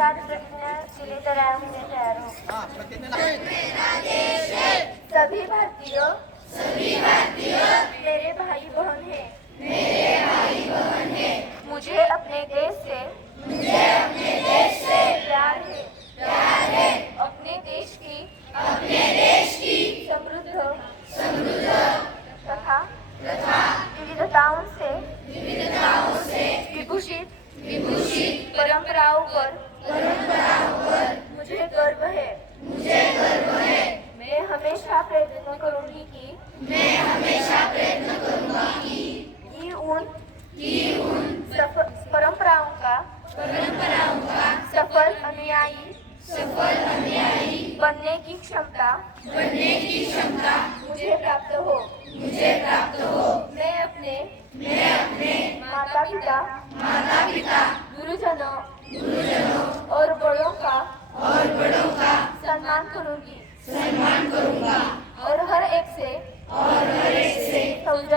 सात दिले तर आम्ही तयार हो सभी भारतीयों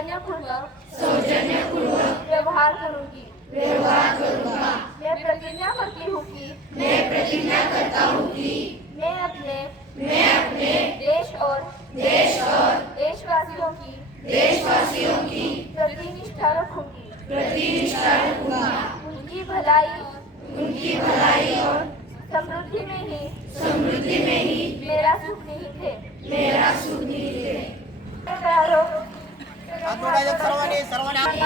सौजन्यपूर्ण सौजन्यपूर्ण व्यवहार करूँगी। व्यवहार करूँगा। मैं प्रतिज्ञा करती हूँ कि मैं प्रतिज्ञा करता हूँ कि मैं अपने मैं अपने देश और देश और देशवासियों की देशवासियों की प्रतिनिष्ठा रखूँगी। प्रतिनिष्ठा रखूँगा। उनकी भलाई उनकी भलाई और समृद्धि में ही समृद्धि में ही मेरा सुख निहित है। मेरा सुख निहित है। सर्वांनी सर्वांनी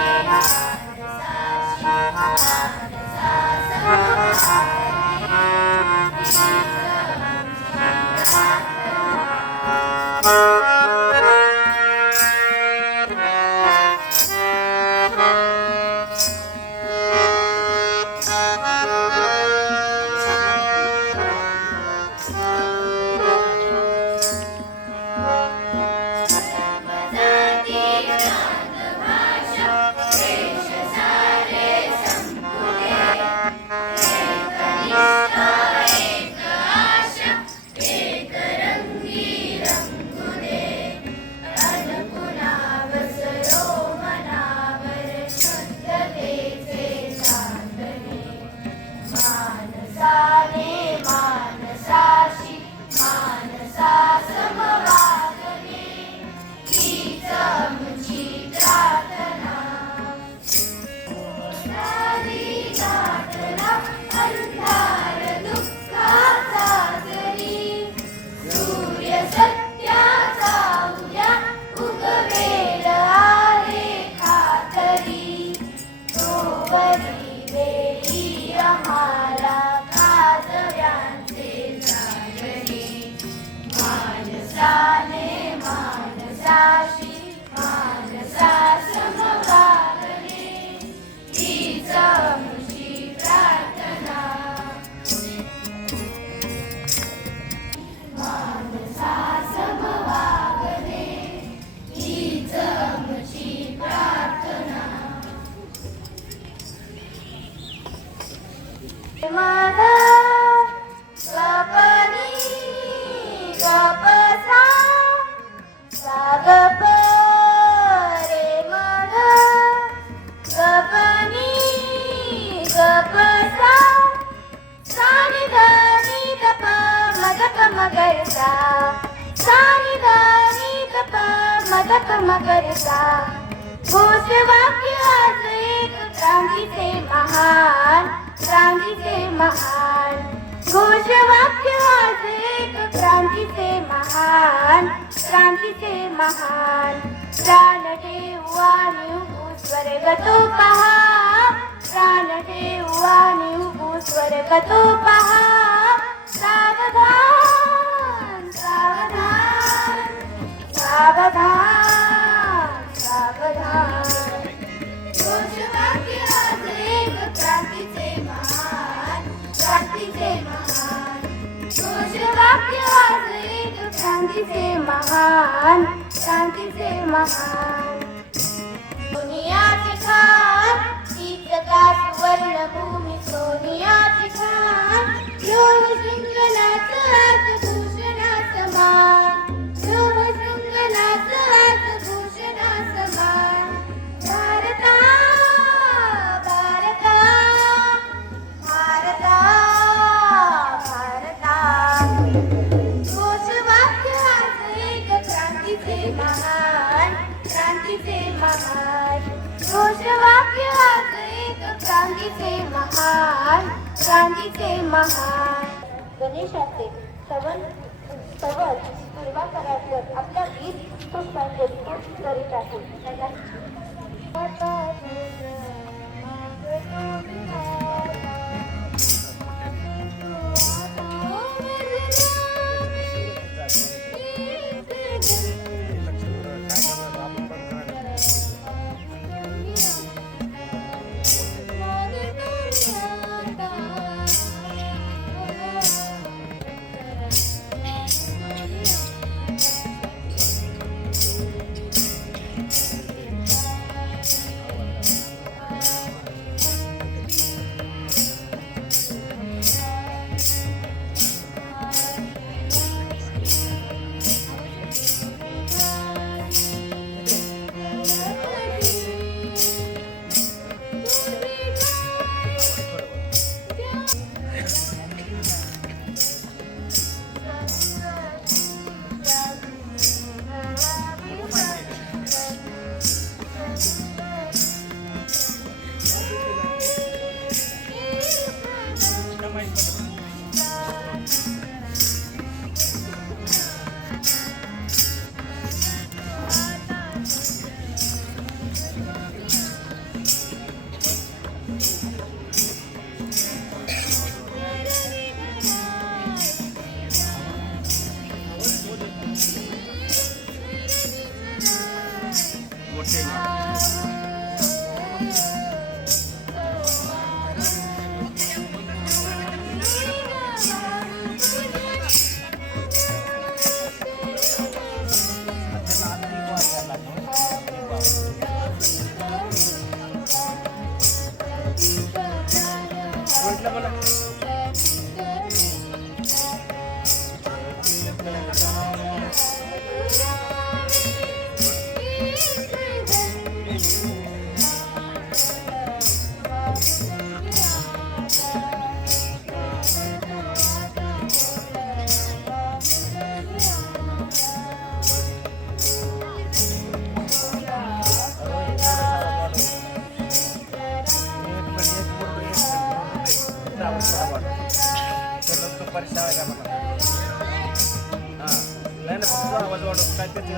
असे वाक्य आज एक क्रांतीचे महान क्रांतीचे महान घोष वाक्य आज एक क्रांतीचे महान क्रांतीचे महान प्राण ठेवू आणि स्वर्ग तो पहा प्राण ठेवू आणि स्वर्ग तो पहा सावधान सावधान सावधान शांतीचे महान शांतीचे महान घोषवाक्य महान खान हीच का सुवर्ण भूमी सोनियाची खान योग शृंखलाचं क्रांतीचे महान क्रांतीचे महान गणेशाचे सवन सवत दुर्वा कराडकर आपल्या वीर पुष्पांजली करीत आहे.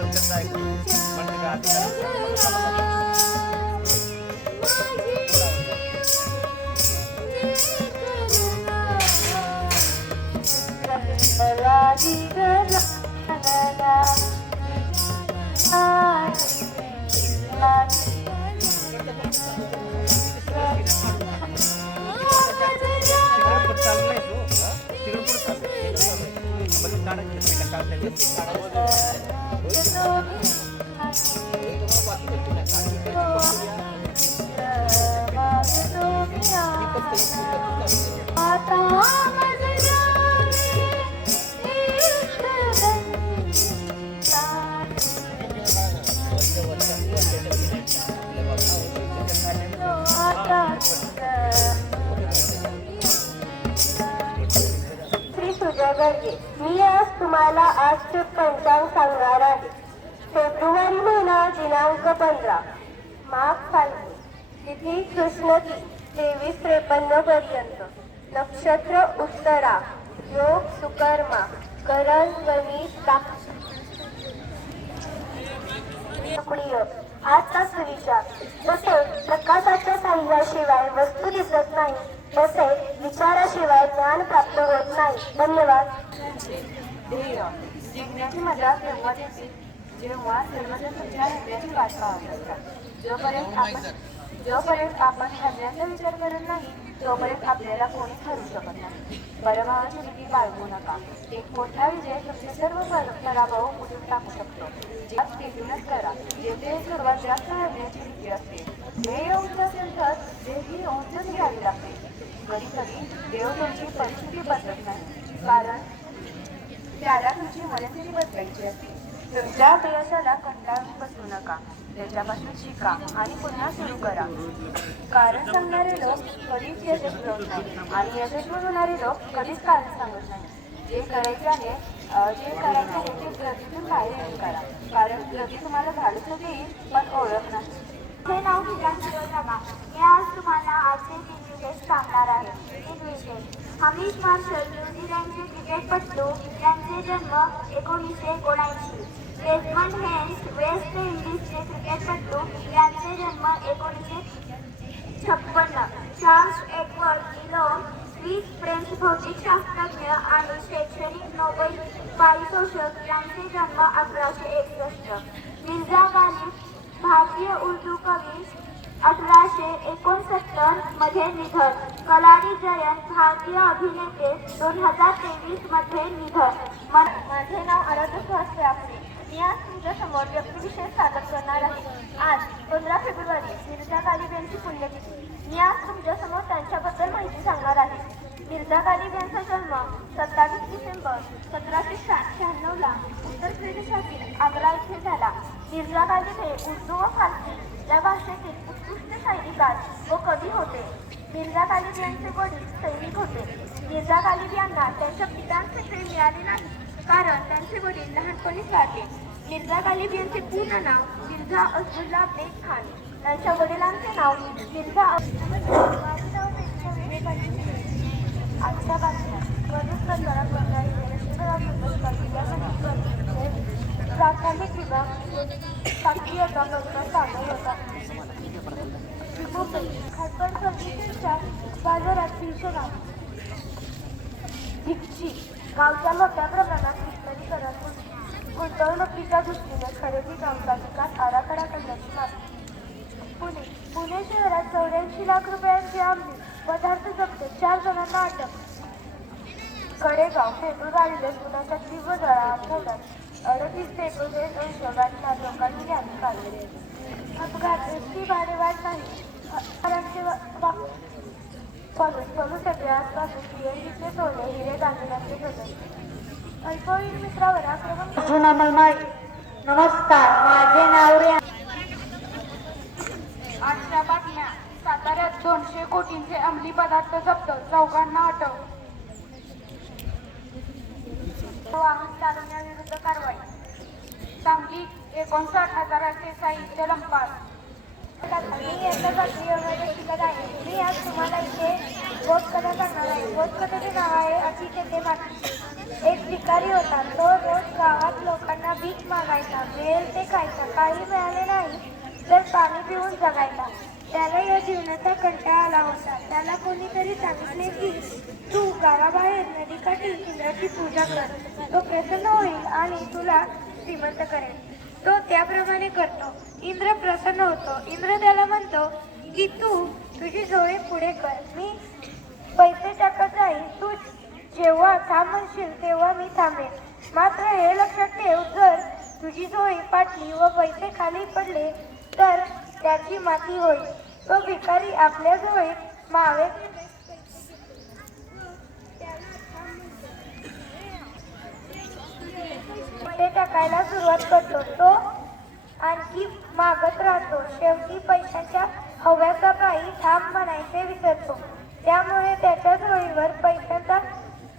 वाढव काय म्हणजे काय तिकडे पुढे काढायचं काढायचं. ते काढावं. आज तुम्हाला आजचे पंचांग सांगणार आहे. फेब्रुवारी महिना दिनांक पंधरा. माघ फाल्गुन. तिथी कृष्ण तेवीस त्रेपन्न पर्यंत. नक्षत्र उत्तरा. योग सुकर्मा. करण गणित प्रिय आजचा सुविचार. जसे प्रकाशाच्या साह्याशिवाय वस्तू दिसत नाही. तसे विचाराशिवाय ज्ञान प्राप्त होत नाही. धन्यवाद. ध्येय जिंकण्याची मजा तेव्हाच येते जेव्हा सर्वजण तुमच्या हरण्याची वाट पाहत असतात. जोपर्यंत आपण जोपर्यंत आपण हरण्याचा विचार करत नाही तोपर्यंत आपल्याला कोणीच हरू शकत नाही. परभावाची भीती बाळगू नका. एक मोठा विजय तुमचे सर्व पर- पराभव उठून टाकू शकतो. ज्यात तेथूनच करा जेथे सर्वात जास्त हरण्याची भीती असते. ध्येय उंच असेल तर जेही उंचच घ्यावी लागते. कधी कधी देव तुमची परिस्थिती बदलत नाही. कारण त्याला तुमची मनस्थिती बदलायची असते. तुमच्या अपयशाला कंटाळून बसू नका त्याच्यापासून शिका आणि पुन्हा सुरू करा. कारण सांगणारे लोक कधीच यशस्वी होत नाही आणि यशस्वी होणारे लोक कधीच कारण सांगत नाही. जे करायचे आहे जे करायचे आहे ते गतीतून बाहेर येऊन करा. कारण गरजे तुम्हाला झाडूच देईल पण ओळख नाही. हे नाव ठिकाण शिरोधामा मी आज तुम्हाला आजचे दिनविजय विषय हमीश मार्शल न्यूझीलंडचे क्रिकेटपटू यांचे जन्म एकोणीसशे एकोणऐंशी. वेस्टमन हेन्स वेस्ट इंडिजचे क्रिकेटपटू यांचे जन्म एकोणीसशे छप्पन्न. चार्ल्स एडवर्ड इलो स्विस फ्रेंच भौतिकशास्त्रज्ञ आणि शैक्षणिक नोबेल पारितोषक यांचे जन्म अकराशे एकसष्ट. मिर्झा गालिब भारतीय उर्दू कवी अठराशे एकोणसत्तरमध्ये निधन. कलाडी जयंत भारतीय अभिनेते दोन हजार तेवीसमध्ये निधन. माझे नाव आराध्य सहस्रे आपले. मी आज तुमच्यासमोर व्यक्तिविशेष सादर करणार आहे. आज पंधरा फेब्रुवारी मिर्झा गालिब यांची पुण्यतिथी. मी आज तुमच्यासमोर त्यांच्याबद्दल माहिती सांगणार आहे. मिर्झा गालिब यांचा जन्म सत्तावीस डिसेंबर सतराशे शहाण्णवला उत्तर प्रदेशातील आग्रा येथे झाला. मिर्झा गालिब हे उर्दू व फारसी या भाषेतील उत्कृष्ट शाहिरीकार व कवी होते. मिर्झा गालिब यांचे वडील सैनिक होते. मिर्झा गालिब यांना त्यांच्या पितांचे प्रेम मिळाले नाही कारण त्यांचे वडील लहानपणीच वाढले मिर्झा गालिब यांचे पूर्ण नाव मिर्झा अब्दुल्ला बेग खान. त्यांच्या वडिलांचे नाव मिर्झा आजच्या बातम्या प्राथमिक विभाग शासकीय होता सादर होता. खासदार सर्व्हिसेसच्या बाजारात भीषण भिक्षी गावच्या मोठ्या प्रमाणात विस्तारीकरण गुंतवणुकीच्या दृष्टीने खरेदी कामकाजात आराखडा करण्याची मागणी. पुणे पुणे शहरात चौऱ्याऐंशी लाख रुपयांची आमली पदार्थ जप्त चार जणांना अटक. कडेगाव फेब्रुवारीला गुन्ह्याच्या तीव्र जळा ठेवण्यात अडतीस फेब्रुवारी हिशोबात चार लोकांनी घ्यावी काढले अपघात एसटी भाडेवाढ नाही. वा- कॉलेज करू सगळे आसपासून सीएनजीचे सोने हिरे दागिन्यांचे बदल अल्पवयीन मित्रावर आक्रमण जुना नमस्कार माझे नाव रे आजच्या बातम्या साताऱ्यात दोनशे कोटींचे अंमली पदार्थ जप्त चौघांना अटक. वाहन चालवण्याविरुद्ध कारवाई. सांगली एकोणसाठ हजाराचे साहित्य लंपास मी यांच्या बातमी एवढ्या शिकत आहे. मी आज तुम्हाला इथे बोधकथा सांगणार आहे. बोधकथेचे नाव आहे अशी तेथे माती एक भिकारी होता. तो रोज गावात लोकांना भीक मागायचा. मिळेल ते खायचा. काही मिळाले नाही तर पाणी पिऊन जगायचा. त्याला या जीवनाचा कंटाळा आला होता. त्याला कोणीतरी सांगितले की तू गावाबाहेर नदीकाठी इंद्राची पूजा कर. तो प्रसन्न होईल आणि तुला श्रीमंत करेल. तो त्याप्रमाणे करतो. इंद्र प्रसन्न होतो. इंद्र त्याला म्हणतो की तू तुझी सोय पुढे कर. मी पैसे टाकत जाईल. तू जेव्हा थांब म्हणशील तेव्हा मी थांबेन. मात्र हे लक्षात ठेव जर तुझी सोय पाटली व पैसे खाली पडले तर त्याची माती होईल. तो भिकारी आपल्या जोडीत मावे ते टाकायला सुरुवात करतो. तो आणखी मागत राहतो. शेवटी पैशाच्या हव्याचा काही थांब म्हणायचे विसरतो. त्यामुळे त्याच्या जोडीवर पैशाचा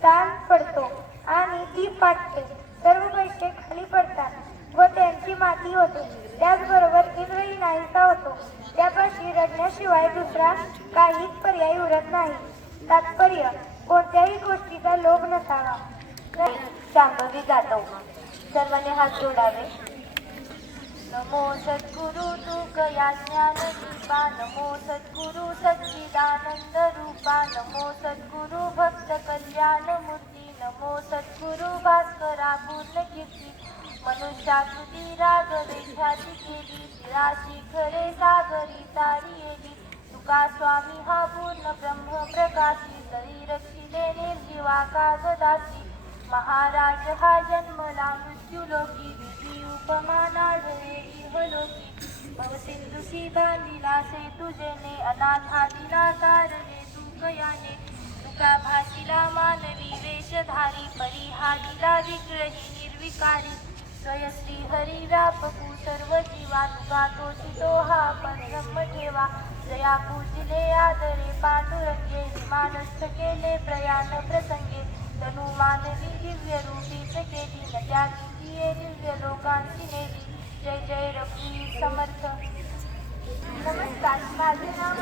ताण पडतो आणि ती पाटते सर्व पैसे खाली पडतात व त्यांची माती होते. त्याचबरोबर इंद्रही नाहीसा होतो. त्यापाशी रडण्याशिवाय दुसरा काहीच पर्याय उरत नाही. तात्पर्य कोणत्याही गोष्टीचा लोभ नसावा. शांभवी जातो सर्वांनी हात जोडावे. नमो सद्गुरु तू गया ज्ञान रूपा नमो सद्गुरु सच्चिदानंद रूपा नमो सद्गुरु भक्त कल्याण मूर्ती नमो सद्गुरु भास्करा पूर्ण कीर्ती मनुष्याकृती राग देशाची केली राशी खरे सागरी तारी येली तुका स्वामी हा पूर्ण ब्रह्म प्रकाशी तरी रक्षिले निर्जीवा कागदाची महाराज हा जन्मला मृत्यू लोकी विधी उपमान आढळे इहलोकी भवसिंधुकी बांधिला से तुझेने अनाथा दिला तारले तू कयाने. तुका भाषिला मानवी वेशधारी परिहादिला विग्रही निर्विकारी. स्वयश्री हरी व्यापकू सर्व जीवा तुका तो हा पण ब्रह्म ठेवा. जया पूजिले आदरे पांडुरंगे मानस्थ केले प्रयाण प्रसंगे. तनु मानवी दिव्य रूपीच केली न दिव्य लोकांची नेली जय जय रघुवीर समर्थ नमस्कार माझे नाव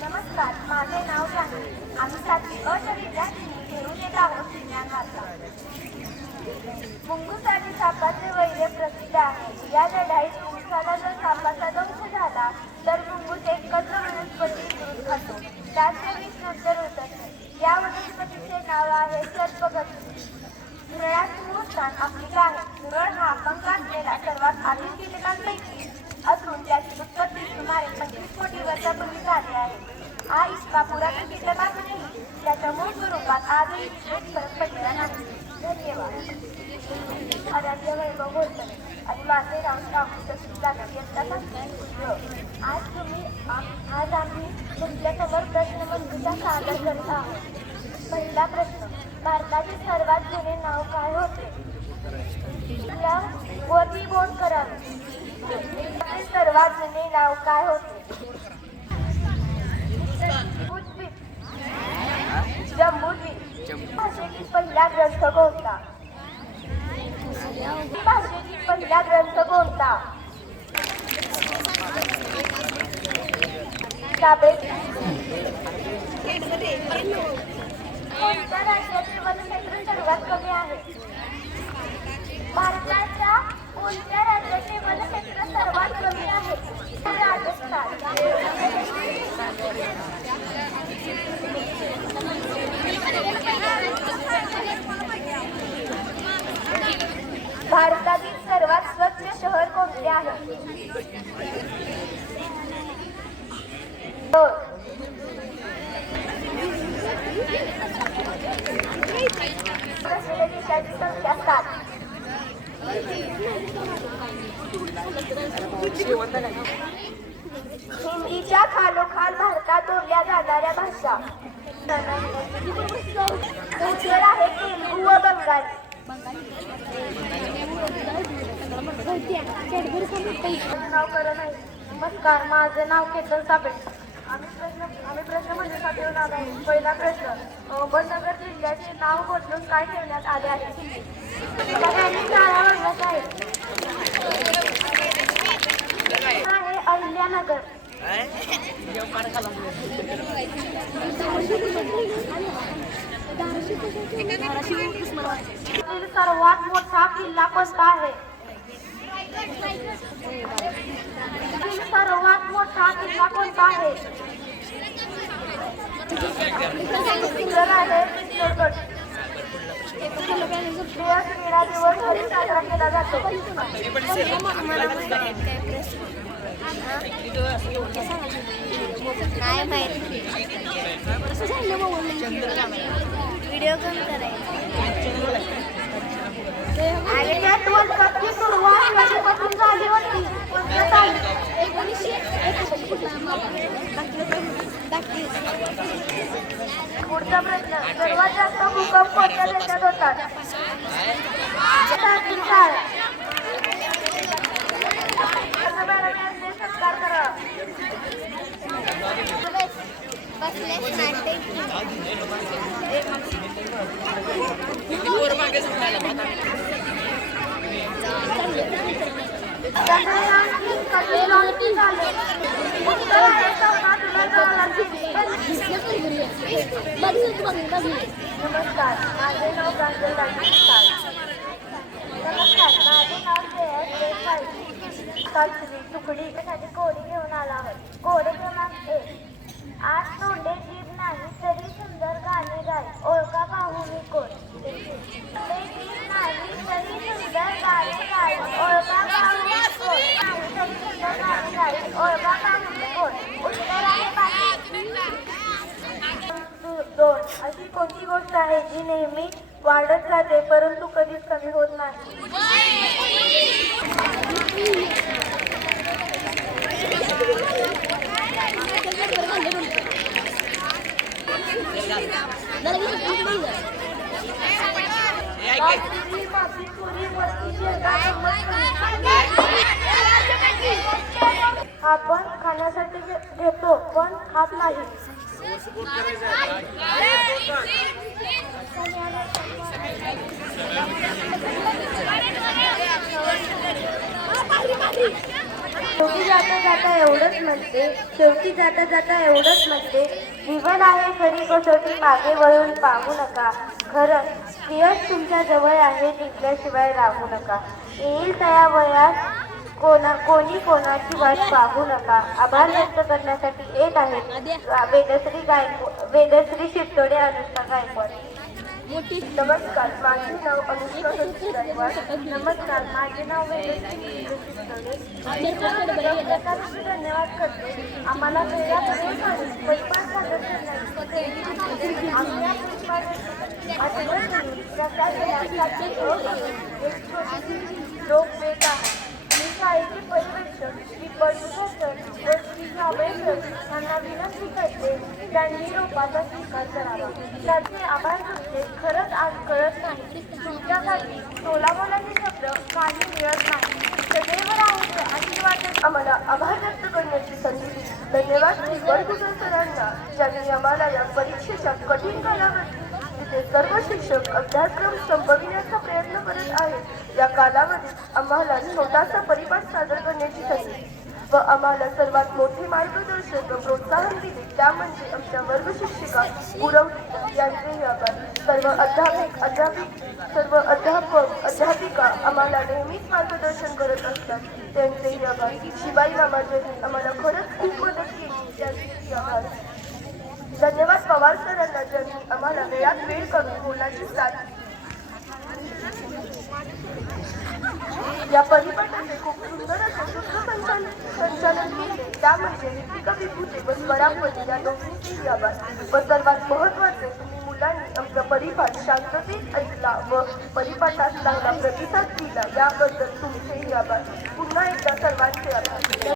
नमस्कार माझे नाव शांती आम्ही सातवी अशा विद्यार्थ्यांनी घेऊन येत आहोत विज्ञान वार्ता मुंगूस आणि सापाचे वैद्य प्रसिद्ध आहे. या लढाईत मुंगसाला जर सापाचा दंश झाला तर मुंगूस एकत्र वनस्पती दूध खातो त्याचे विष नंतर उतरते या वनस्पतीचे नाव आहे सर्पगती धुरळात मूळ स्थान आफ्रिका आहे गड हा अपंग असलेला सर्वात आधील कीटकांपैकी असून त्याची उत्पत्ती सुमारे पंचवीस कोटी वर्षापूर्वी झाली आहे. हा इतका पुरातन कीटक असूनही त्याच्या मूळ स्वरूपात आजही विशेष फरक पडलेला नाही. धन्यवाद. आराध्य वैभव बोलतोय आणि माझे नाव श्रावणी तशी आज तुम्ही आज आम्ही तुमच्यासमोर प्रश्न मंजूचा सादर करीत आहोत. पहिला प्रश्न भारताचे सर्वात जुने नाव काय होते? वर वरती बोट करा. सर्वात जुने नाव काय होते? जम्बूद्वीप. भाषेतील पहिला ग्रंथ कोणता? भाषेतील पहिला ग्रंथ कोणता? साबेती कोणत्या राज्याचे वनक्षेत्र सर्वात कमी आहे भारताच्या कोणत्या राज्याचे वनक्षेत्र सर्वात कमी आहे राजस्थान भारतातील सर्वात स्वच्छ शहर कोणते आहे दोन असलेल्या देशाची संख्या सात हिंदीच्या खालोखाल भारतात बोलल्या जाणाऱ्या भाषा. उत्तर आहे तेलगू व बंगाली. माझं नाव केतन साबळे. प्रश्न आम्ही प्रश्न मंजुषा घेऊन आलो आहे पहिला प्रश्न अहमदनगर जिल्ह्याचे नाव बदलून काय ठेवण्यात आले आहे? आहे. अहिल्यानगर. सर्वात मोठा किल्ला कोणता आहे? सर्वात मोठा किल्ला कोणता आहे? उत्तर आहे साजरा केला जातो काय माहिती? व्हिडिओ कॉल आणि त्यात वर्ल्ड कपची सुरुवात कधीपासून झाली होती एकोणीसशे पुढचा प्रश्न सर्वात जास्त भूकंप कोणत्या देशात होतात जगातील काय? पंतप्रधानांचे सत्कार करा बसले चंद्रयान तीन कधी launch झाले? नमस्कार। माझे नाव प्रांजल नमस्कार माझे नाव आज तोंडे जीभ नाही तरी सुंदर गाणे गाय ओळखा पाहू मी कोण नाही सुंदर गाणे गाय ही नेहमी वाढत जाते परंतु कधीच कमी होत नाही. आपण खाण्यासाठी घेतो पण खात नाही. शेवटी जाता जाता एवढंच म्हणते. शेवटी जाता जाता एवढंच म्हणते. जीवन आहे खरी कसोटी मागे वळून पाहू नका. खरं यश तुमच्या जवळ आहे तिथल्याशिवाय राहू नका. येईल त्या वयात कोणा कोणी कोणाची वाट पाहू नका. आभार व्यक्त करण्यासाठी येत आहेत वेदश्री गायक वेदश्री शिरतोडे अनुष्का गायकवाड. नमस्कार माझे नाव अनुष्का गायकवाड. नमस्कार माझे नाव वेदश्री धन्यवाद करते. आम्हाला छोटीशी लोकवेद आहे शाळेचे पर्यवेक्षक श्री परमेश्वर व श्री जांभळेकर यांना विनंती करते त्यांनी रोपाचा स्वीकार करावा. त्याचे आभार म्हणजे खरंच आज कळत नाही. तुमच्यासाठी सोलामोलाचे शब्द काही मिळत नाही. सदैव राहून आशीर्वाद आम्हाला आभार व्यक्त करण्याची संधी दिली. धन्यवाद श्री वर्गुजन सरांना ज्यांनी आम्हाला या परीक्षेच्या कठीण कालावधीत तिथे सर्व शिक्षक अभ्यासक्रम संपविण्याचा प्रयत्न करत आहेत. या कालावधीत आम्हाला छोटासा परिपाठ सादर करण्याची संधी व आम्हाला सर्वात मोठे मार्गदर्शन व प्रोत्साहन दिले. त्या म्हणजे आमच्या वर्ग शिक्षिका यांचे आभार. सर्व अध्यापक अध्यापिक सर्व अध्यापक अध्यापिका आम्हाला नेहमीच मार्गदर्शन करत असतात. त्यांचेही आभार. शिवाई मामाजींनी आम्हाला खरंच खूप मदत केली. त्यांचेही आभार. धन्यवाद पवार सरांना ज्यांनी आम्हाला वेळात वेळ करून बोलायची साथ या परिपाठाचे खूप सुंदर असे शुद्ध संचालन केले. त्या म्हणजे ऋतिका विभूते व स्वरापती या दोघींची आभार व सर्वात महत्त्वाचे तुम्ही मुलांनी आमचा परिपाठ शांततेत ऐकला व परिपाठात चांगला प्रतिसाद दिला. याबद्दल तुमचे आभार. पुन्हा एकदा सर्वांचे आभार.